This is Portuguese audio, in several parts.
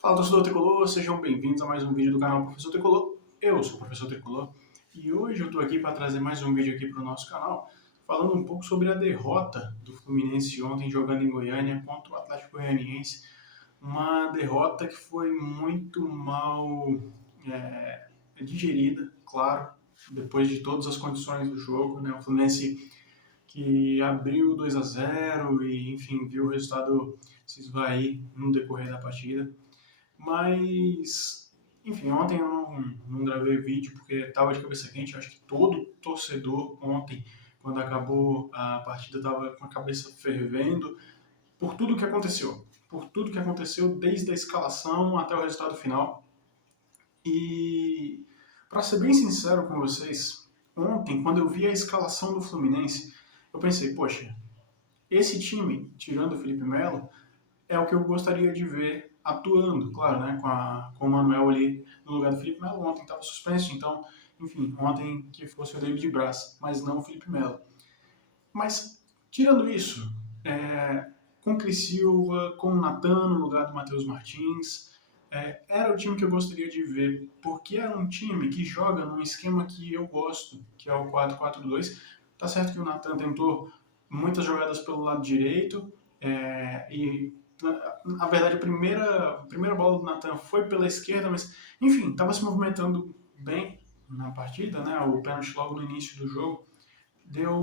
Fala, torcedor Tricolor, sejam bem-vindos a mais um vídeo do canal Professor Tricolor. Eu sou o Professor Tricolor e hoje eu estou aqui para trazer mais um vídeo aqui para o nosso canal, falando um pouco sobre a derrota do Fluminense ontem jogando em Goiânia contra o Atlético Goianiense. Uma derrota que foi muito mal digerida, claro, depois de todas as condições do jogo, né? O Fluminense que abriu 2-0 e, enfim, viu o resultado se esvair no decorrer da partida. Mas, enfim, ontem eu não gravei vídeo porque estava de cabeça quente. Eu acho que todo torcedor ontem, quando acabou a partida, estava com a cabeça fervendo por tudo que aconteceu. Por tudo que aconteceu desde a escalação até o resultado final. E, para ser bem sincero com vocês, ontem, quando eu vi a escalação do Fluminense, eu pensei, poxa, esse time, tirando o Felipe Melo, é o que eu gostaria de ver atuando, claro, né, com o Manuel ali no lugar do Felipe Melo. Ontem estava suspenso, então, enfim, ontem que fosse o David Braz, mas não o Felipe Melo. Mas, tirando isso, com o Criciúma, com o Natan no lugar do Matheus Martins, era o time que eu gostaria de ver, porque é um time que joga num esquema que eu gosto, que é o 4-4-2. Tá certo que o Natan tentou muitas jogadas pelo lado direito, e na verdade a primeira bola do Natan foi pela esquerda, mas enfim, estava se movimentando bem na partida, né? O pênalti logo no início do jogo deu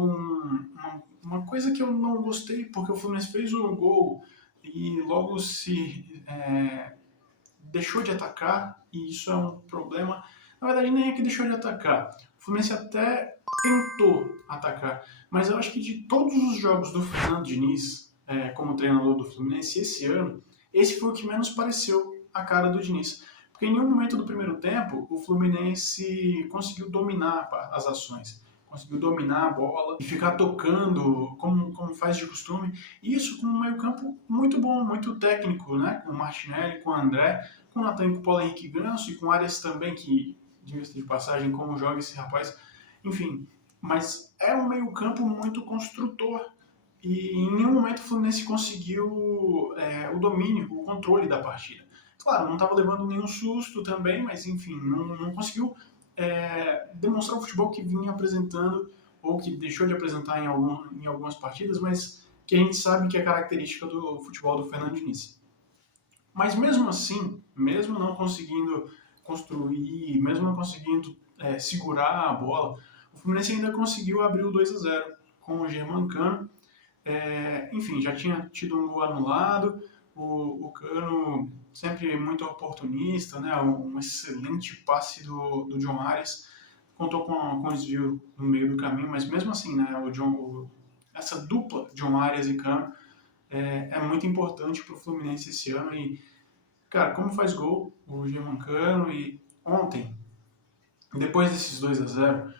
uma coisa que eu não gostei, porque o Fluminense fez um gol e logo se deixou de atacar, e isso é um problema. Na verdade, nem é que deixou de atacar. O Fluminense até tentou atacar, mas eu acho que de todos os jogos do Fernando Diniz, como treinador do Fluminense esse ano, esse foi o que menos pareceu a cara do Diniz. Porque em nenhum momento do primeiro tempo o Fluminense conseguiu dominar as ações, conseguiu dominar a bola e ficar tocando como faz de costume. E isso com um meio-campo muito bom, muito técnico, né? Com o Martinelli, com o André, com o Natan, com o Paulo Henrique Ganso e com o Arias também, que, diga-se de passagem, como joga esse rapaz. Enfim, mas é um meio-campo muito construtor. E em nenhum momento o Fluminense conseguiu o domínio, o controle da partida. Claro, não estava levando nenhum susto também, mas enfim, não conseguiu demonstrar o futebol que vinha apresentando ou que deixou de apresentar em algumas partidas, mas que a gente sabe que é característica do futebol do Fernando Diniz. Mas mesmo assim, mesmo não conseguindo construir, mesmo não conseguindo segurar a bola, o Fluminense ainda conseguiu abrir o 2-0 com o Germancano. Enfim, já tinha tido um gol anulado, o Cano sempre muito oportunista, né? Um excelente passe do John Arias, contou com desvio no meio do caminho, mas mesmo assim, né? Essa dupla John Arias e Cano é muito importante para o Fluminense esse ano. E, cara, como faz gol o Germancano, e ontem, depois desses 2-0,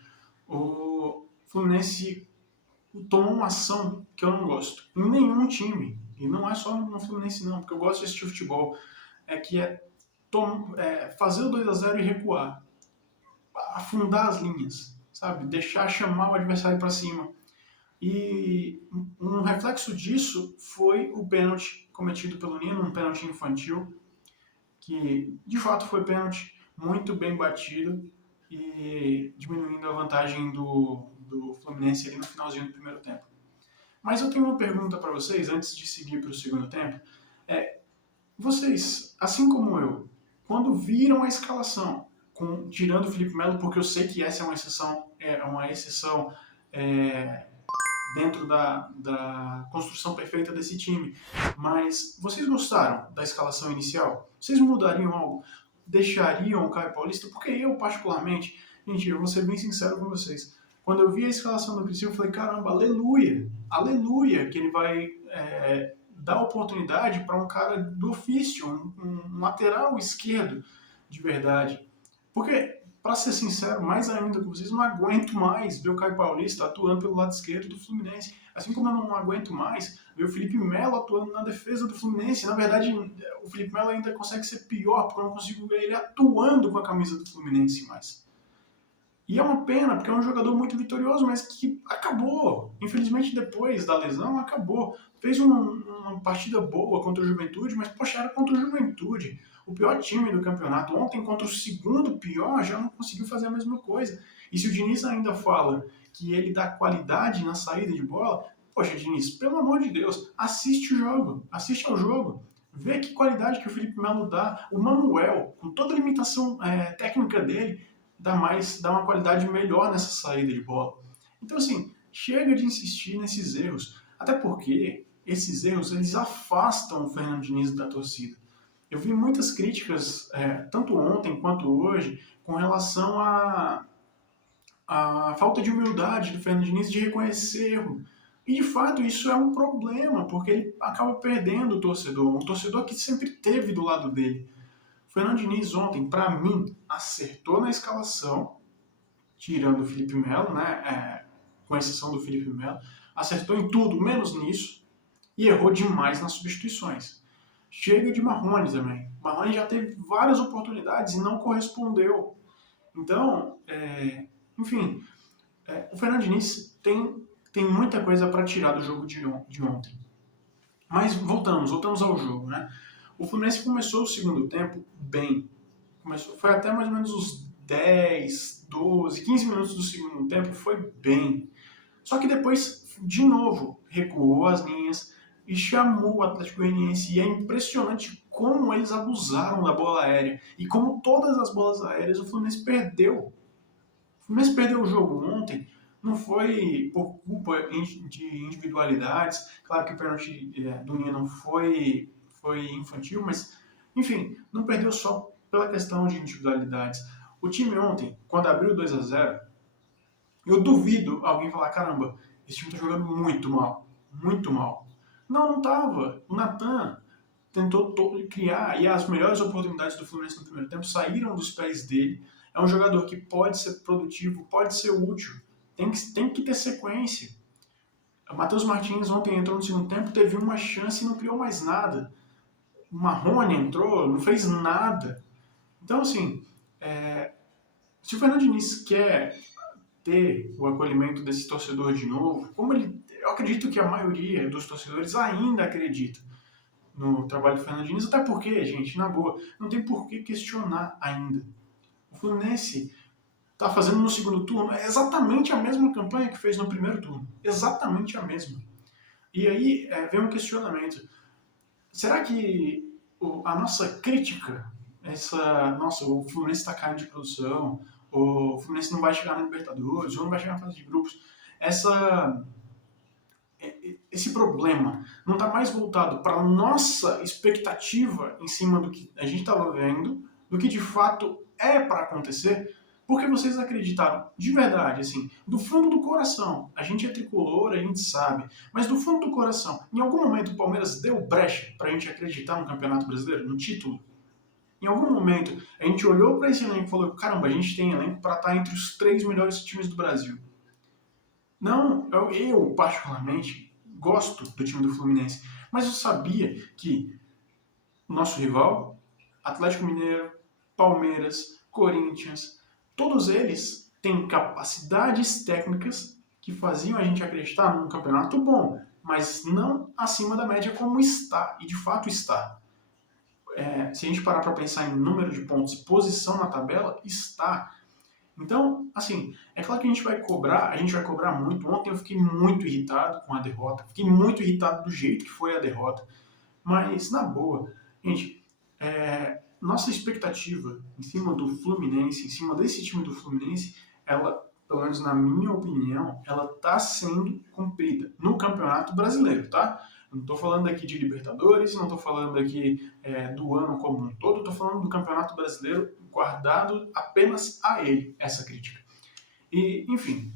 o Fluminense tomou uma ação que eu não gosto. Em nenhum time, e não é só no Fluminense não, porque eu gosto de assistir futebol, que fazer o 2-0 e recuar, afundar as linhas, sabe? Deixar chamar o adversário para cima. E um reflexo disso foi o pênalti cometido pelo Nino, um pênalti infantil, que de fato foi pênalti, muito bem batido e diminuindo a vantagem do Fluminense ali no finalzinho do primeiro tempo. Mas eu tenho uma pergunta para vocês, antes de seguir para o segundo tempo. Vocês, assim como eu, quando viram a escalação, tirando o Felipe Melo, porque eu sei que essa é uma exceção dentro da construção perfeita desse time, mas vocês gostaram da escalação inicial? Vocês mudariam algo? Deixariam o Caio Paulista? Porque eu, particularmente, gente, eu vou ser bem sincero com vocês, quando eu vi a escalação do Cristiano, eu falei, caramba, aleluia, aleluia, que ele vai dar oportunidade para um cara do ofício, um lateral esquerdo de verdade. Porque, para ser sincero, mais ainda com vocês, não aguento mais ver o Caio Paulista atuando pelo lado esquerdo do Fluminense. Assim como eu não aguento mais ver o Felipe Melo atuando na defesa do Fluminense. Na verdade, o Felipe Melo ainda consegue ser pior, porque eu não consigo ver ele atuando com a camisa do Fluminense mais. E é uma pena, porque é um jogador muito vitorioso, mas que acabou. Infelizmente, depois da lesão, acabou. Fez uma partida boa contra o Juventude, mas, poxa, era contra o Juventude. o pior time do campeonato. Ontem, contra o segundo pior, já não conseguiu fazer a mesma coisa. E se o Diniz ainda fala que ele dá qualidade na saída de bola, poxa, Diniz, pelo amor de Deus, assiste o jogo, assiste ao jogo. Vê que qualidade que o Felipe Melo dá. O Manuel, com toda a limitação técnica dele, dá uma qualidade melhor nessa saída de bola. Então, assim, chega de insistir nesses erros. Até porque esses erros, eles afastam o Fernando Diniz da torcida. Eu vi muitas críticas, tanto ontem quanto hoje, com relação à falta de humildade do Fernando Diniz de reconhecer erro. E, de fato, isso é um problema, porque ele acaba perdendo o torcedor, um torcedor que sempre teve do lado dele. O Fernando Diniz ontem, para mim, acertou na escalação, tirando o Felipe Melo, né, com exceção do Felipe Melo, acertou em tudo, menos nisso, e errou demais nas substituições. Chega de Marrone também. Marrone já teve várias oportunidades e não correspondeu. Então, enfim, o Fernando Diniz tem muita coisa para tirar do jogo de ontem. Mas voltamos ao jogo, né? O Fluminense começou o segundo tempo bem. Foi até mais ou menos os 10, 12, 15 minutos do segundo tempo, foi bem. Só que depois, de novo, recuou as linhas e chamou o Atlético Goianiense. E é impressionante como eles abusaram da bola aérea. E como todas as bolas aéreas o Fluminense perdeu. O Fluminense perdeu o jogo ontem, não foi por culpa de individualidades. Claro que o pênalti do Nino foi infantil, mas, enfim, não perdeu só pela questão de individualidades. O time ontem, quando abriu 2-0, eu duvido alguém falar, caramba, esse time está jogando muito mal, muito mal. Não estava. O Natan tentou criar, e as melhores oportunidades do Fluminense no primeiro tempo saíram dos pés dele. É um jogador que pode ser produtivo, pode ser útil, tem que ter sequência. O Matheus Martins ontem entrou no segundo tempo, teve uma chance e não criou mais nada. O Marrone entrou, não fez nada. Então, assim, se o Fernando Diniz quer ter o acolhimento desse torcedor de novo, eu acredito que a maioria dos torcedores ainda acredita no trabalho do Fernando Diniz, até porque, gente, na boa, não tem por que questionar ainda. O Fluminense está fazendo no segundo turno exatamente a mesma campanha que fez no primeiro turno. Exatamente a mesma. E aí vem um questionamento. Será que a nossa crítica, o Fluminense está caindo de produção, o Fluminense não vai chegar na Libertadores, ou não vai chegar na fase de grupos, esse problema não está mais voltado para a nossa expectativa em cima do que a gente estava vendo, do que de fato é para acontecer? Porque vocês acreditaram, de verdade, assim, do fundo do coração. A gente é tricolor, a gente sabe, mas do fundo do coração, em algum momento o Palmeiras deu brecha para a gente acreditar no Campeonato Brasileiro, no título? Em algum momento a gente olhou para esse elenco e falou, caramba, a gente tem elenco para estar entre os 3 melhores times do Brasil. Não, eu particularmente gosto do time do Fluminense, mas eu sabia que o nosso rival, Atlético Mineiro, Palmeiras, Corinthians, todos eles têm capacidades técnicas que faziam a gente acreditar num campeonato bom, mas não acima da média como está, e de fato está. Se a gente parar para pensar em número de pontos e posição na tabela, está. Então, assim, é claro que a gente vai cobrar muito. Ontem eu fiquei muito irritado com a derrota, fiquei muito irritado do jeito que foi a derrota, mas na boa, gente, nossa expectativa em cima do Fluminense, em cima desse time do Fluminense, ela, pelo menos na minha opinião, ela está sendo cumprida no Campeonato Brasileiro, tá? Não estou falando aqui de Libertadores, não estou falando aqui do ano como um todo, estou falando do Campeonato Brasileiro guardado apenas a ele, essa crítica. E, enfim,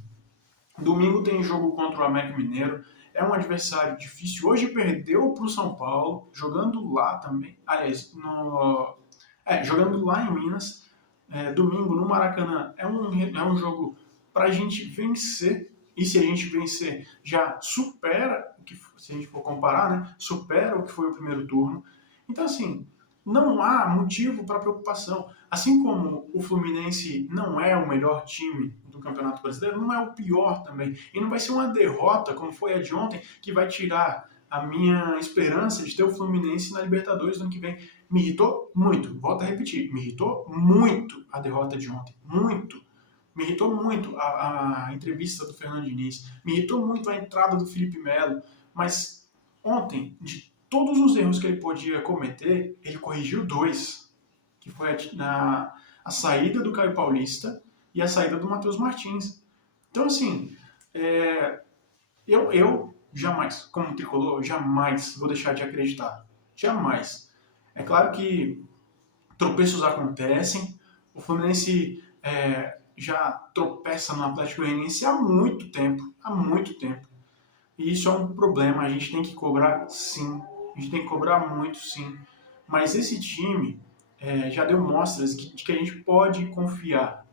domingo tem jogo contra o América Mineiro, é um adversário difícil. Hoje perdeu para o São Paulo, jogando lá também, aliás, jogando lá em Minas. Domingo no Maracanã é um jogo para a gente vencer, e se a gente vencer já supera, se a gente for comparar, né, supera o que foi o primeiro turno. Então, assim, não há motivo para preocupação. Assim como o Fluminense não é o melhor time do Campeonato Brasileiro, não é o pior também. E não vai ser uma derrota, como foi a de ontem, que vai tirar a minha esperança de ter o Fluminense na Libertadores no ano que vem. Me irritou muito, volto a repetir, me irritou muito a derrota de ontem, muito. Me irritou muito a entrevista do Fernando Diniz, me irritou muito a entrada do Felipe Melo, mas ontem, de todos os erros que ele podia cometer, ele corrigiu dois, que foi a saída do Caio Paulista e a saída do Matheus Martins. Então, assim, eu jamais, como tricolor, jamais vou deixar de acreditar. Jamais. É claro que tropeços acontecem, o Fluminense já tropeça no Atlético Goianiense há muito tempo, há muito tempo. E isso é um problema, a gente tem que cobrar sim, a gente tem que cobrar muito sim. Mas esse time já deu mostras de que a gente pode confiar,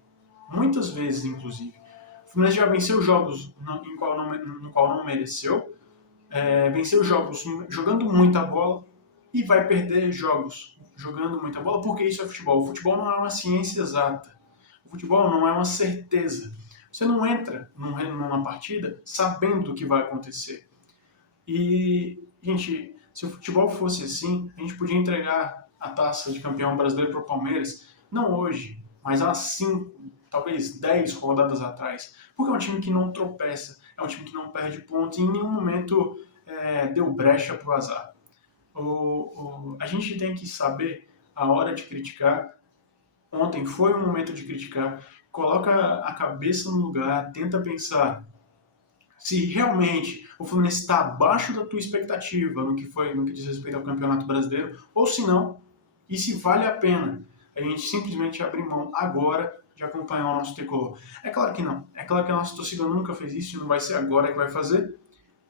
muitas vezes inclusive. O Fluminense já venceu jogos no qual não mereceu, venceu jogos jogando muita bola e vai perder jogos jogando muita bola, porque isso é futebol. O futebol não é uma ciência exata. O futebol não é uma certeza. Você não entra numa partida sabendo o que vai acontecer. E, gente, se o futebol fosse assim, a gente podia entregar a taça de campeão brasileiro para o Palmeiras, não hoje, mas há 5, talvez 10 rodadas atrás. Porque é um time que não tropeça, é um time que não perde pontos e em nenhum momento deu brecha para o azar. A gente tem que saber a hora de criticar. Ontem foi um momento de criticar. Coloca a cabeça no lugar, tenta pensar se realmente o Fluminense está abaixo da tua expectativa no que diz respeito ao Campeonato Brasileiro, ou se não, e se vale a pena a gente simplesmente abrir mão agora de acompanhar o nosso tricolor. É claro que não. É claro que a nossa torcida nunca fez isso e não vai ser agora que vai fazer.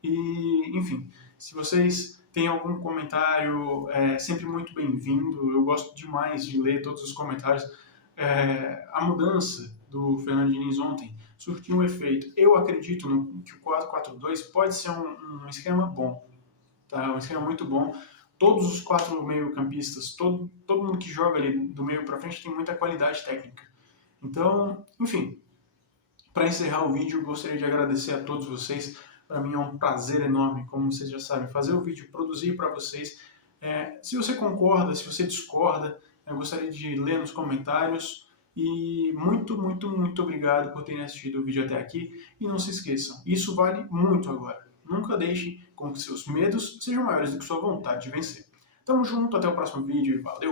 E, enfim, se vocês têm algum comentário, é sempre muito bem-vindo. Eu gosto demais de ler todos os comentários. A mudança do Fernando Diniz ontem surtiu um efeito. Eu acredito que o 4-4-2 pode ser um esquema bom, tá? Um esquema muito bom. Todos os 4 meio-campistas, todo mundo que joga ali do meio para frente tem muita qualidade técnica. Então, enfim, para encerrar o vídeo, gostaria de agradecer a todos vocês. Para mim é um prazer enorme, como vocês já sabem, fazer o vídeo, produzir para vocês. Se você concorda, se você discorda, eu gostaria de ler nos comentários. E muito, muito, muito obrigado por terem assistido o vídeo até aqui. E não se esqueçam, isso vale muito agora. Nunca deixe com que seus medos sejam maiores do que sua vontade de vencer. Tamo junto, até o próximo vídeo e valeu!